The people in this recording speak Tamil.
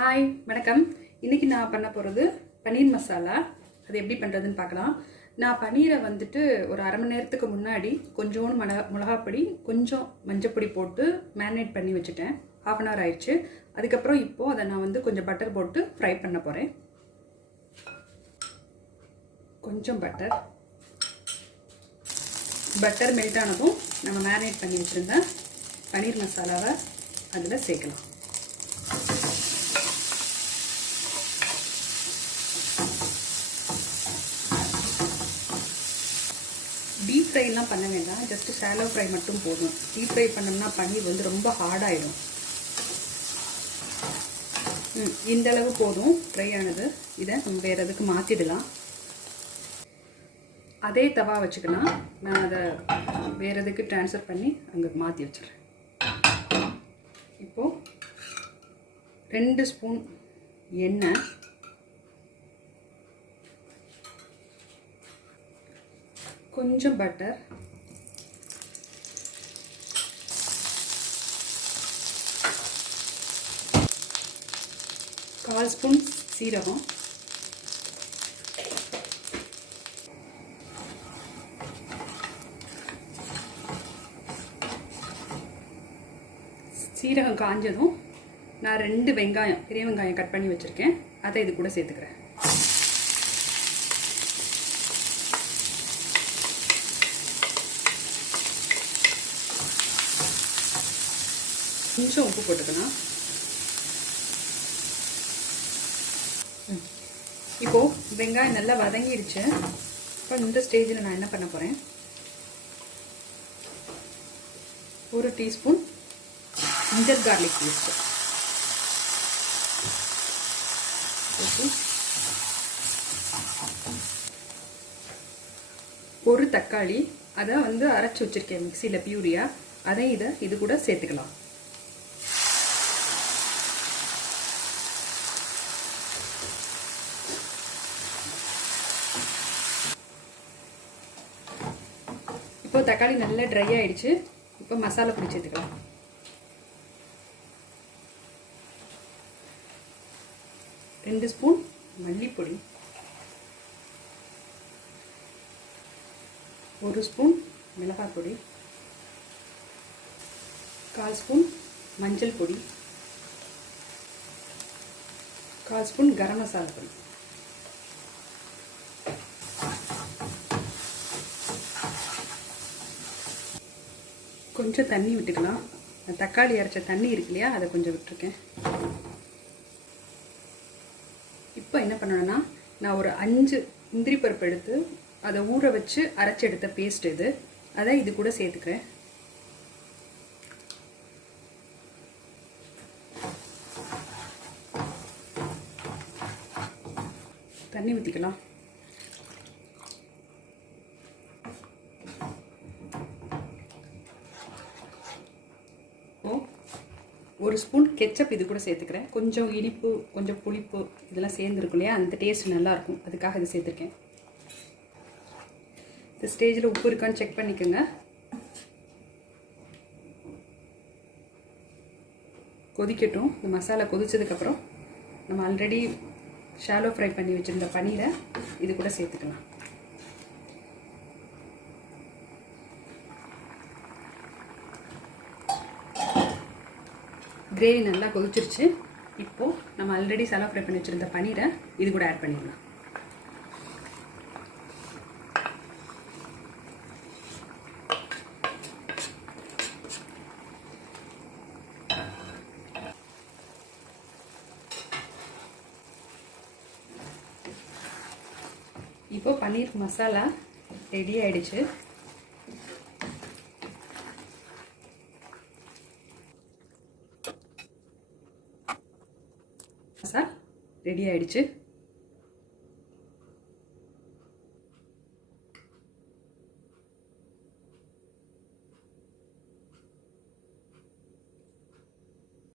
ஹாய் வணக்கம். இன்றைக்கி நான் பண்ண போகிறது பன்னீர் மசாலா. அது எப்படி பண்ணுறதுன்னு பார்க்கலாம். நான் பன்னீரை வந்துட்டு ஒரு அரை மணி நேரத்துக்கு முன்னாடி கொஞ்சோண்டு மிளகாப்பொடி கொஞ்சம் மஞ்சப்பொடி போட்டு மேரினேட் பண்ணி வச்சுட்டேன். ½ அன் ஹவர் ஆயிடுச்சு. அதுக்கப்புறம் இப்போது அதை நான் வந்து கொஞ்சம் பட்டர் போட்டு ஃப்ரை பண்ண போகிறேன். கொஞ்சம் பட்டர் மெல்ட் ஆனதும் நம்ம மேரினேட் பண்ணி வச்சுருந்த பன்னீர் மசாலாவை அதில் சேர்க்கலாம். டீப் ஃப்ரைலாம் பண்ண வேண்டாம், ஜஸ்ட்டு ஷாலோ ஃப்ரை மட்டும் போதும். டீப் ஃப்ரை பண்ணோம்னா பன்னீர் வந்து ரொம்ப ஹார்டாகிடும். இந்தளவு போதும் ஃப்ரை ஆனது. இதை நம்ம வேறு எதுக்கு மாற்றிடலாம். அதே தவா வச்சுக்கலாம். நான் அதை வேறு எதுக்கு ட்ரான்ஸ்ஃபர் பண்ணி அங்கே மாற்றி வச்சிடுறேன். இப்போது 2 ஸ்பூன் எண்ணெய், கொஞ்சம் பட்டர், ½ ஸ்பூன் சீரகம், சீரகம் காஞ்சதும் நான் 2 வெங்காயம், பெரிய வெங்காயம் கட் பண்ணி வச்சுருக்கேன், அதை இது கூட சேர்த்துக்கிறேன். கொஞ்சம் உப்பு போட்டுக்கலாம். இப்போது வெங்காயம் நல்லா வதங்கிடுச்சு. இப்போ இந்த ஸ்டேஜில் நான் என்ன பண்ண போகிறேன், 1 டீஸ்பூன் ஜிஞ்சர் கார்லிக் பேஸ்ட்டு, ஒரு தக்காளி, அதை வந்து அரைச்சி வச்சுருக்கேன் மிக்சியில் பியூரியா, அதை இது கூட சேர்த்துக்கலாம். இப்போ தக்காளி நல்லா ட்ரை ஆகிடுச்சு. இப்போ மசாலா பொடி சேர்த்துக்கலாம். ரெண்டு ஸ்பூன் மல்லிப்பொடி, 1 ஸ்பூன் மிளகாய் பொடி, 1/4 ஸ்பூன் மஞ்சள் பொடி, 1/4 ஸ்பூன் கரம் மசாலா பொடி. கொஞ்சம் தண்ணி விட்டுக்கலாம். தக்காளி அரைச்ச தண்ணி இருக்கு இல்லையா, அதை கொஞ்சம் விட்டுருக்கேன். இப்போ என்ன பண்ணணும்னா, நான் ஒரு 5 முந்திரி பருப்பு எடுத்து அதை ஊற வச்சு அரைச்சி எடுத்த பேஸ்ட் இது, அதை இது கூட சேர்த்துக்கிறேன். தண்ணி ஊற்றிக்கலாம். ஒரு ஸ்பூன் கெச்சப் இது கூட சேர்த்துக்கிறேன். கொஞ்சம் இனிப்பு கொஞ்சம் புளிப்பு இதெல்லாம் சேர்ந்துருக்கும் இல்லையா, அந்த டேஸ்ட் நல்லாயிருக்கும், அதுக்காக இது சேர்த்துருக்கேன். இந்த ஸ்டேஜில் உப்பு இருக்கான்னு செக் பண்ணிக்கோங்க. கொதிக்கட்டும். இந்த மசாலா கொதிச்சதுக்கப்புறம் நம்ம ஆல்ரெடி ஷாலோ ஃப்ரை பண்ணி வச்சுருந்த பன்னீரை இது கூட சேர்த்துக்கலாம். கிரேவி நல்லா கொதிச்சிருச்சு. இப்போது நம்ம ஆல்ரெடி ஷாலோ ஃப்ரை பண்ணி வச்சுருந்த பன்னீரை இது கூட ஆட் பண்ணிடலாம். இப்போ பன்னீர் மசாலா ரெடி ஆயிடுச்சு. மசாலா ரெடி ஆயிடுச்சு.